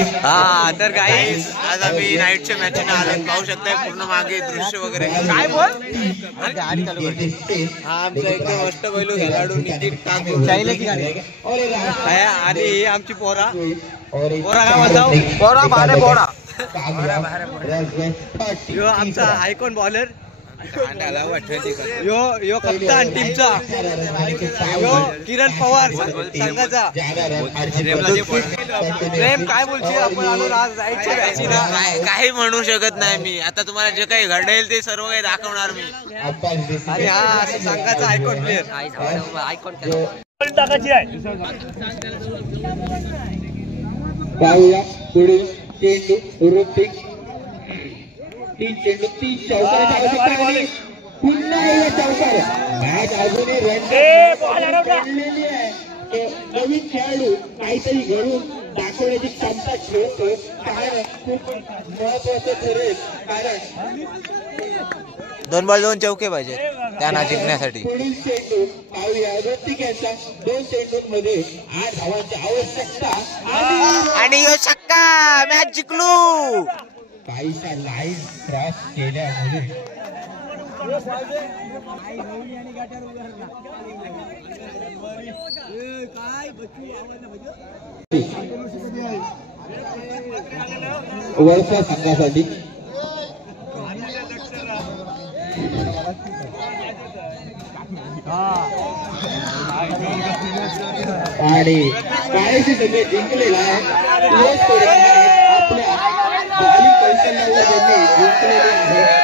हा तर गाईस आज आम्ही नाईटच्या मॅचने आलो, पाहू शकताय पूर्ण मागे दृश्य वगैरे. काय बोल गाडी चालू करते. हा आमचा एकदम अष्टपैलू खेळाडू नितीन ठाकूर आणि ही आमची पोरा पोरा काय म्हणतो पोरा बारे पोरा यो आमचा आयकॉन बॉलर यो कप्तान टीमचा यो किरण पवार संघाचा प्रेम. काय बोलशील आपण आलो आज जायच्या मॅची ना. काही म्हणू शकत नाही मी आता. तुम्हाला जे काही घडेल ते सर्व काही दाखवणार मी. आणि हा असं संघाचा आयकॉन प्लेअर आयकॉन टाकायची आहे. पाहूया पुढे चेंडू ऋतिक 3 चेंडू 3 चौकार पुन्हा चौकार. मॅच अजूनही रंगलेली आहे. नवीन खेळाडू काहीतरी घडून दाखवण्याची क्षमता ठेवतो. कारण खूप महत्वाचं ठरेल. कारण 2 बॉल 2 चौके पाहिजे त्यांना जिंकण्यासाठी. पुढील चेंडू पाहूया ऋतिक यांचा 2 चेंडूंमध्ये 8 धावांची आवश्यकता आणि यो छक्का. मॅच जिंकलो. काहीसा लाईन क्रॉस केल्यामुळे वळसा संघासाठी आणि काळेशी सगळे जिंकलेला आहे. आपल्या कौशल्यावर त्यांनी जिंकलेले आहे.